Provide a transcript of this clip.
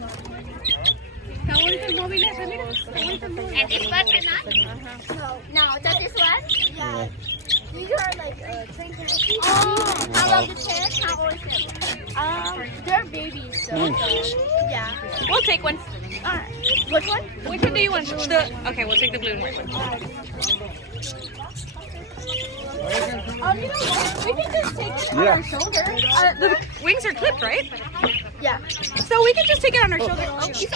And this one cannot? No, just this one? Yeah. These are like train cats. Oh, how long the tail? How old is it? They're babies, so yeah. We'll take one. Alright. Which one? Which one do you want? Okay, we'll take the blue and white one. You know what? We can just take it on our shoulder. The wings are clipped, right? Yeah. So we can just take it on our shoulder. Okay.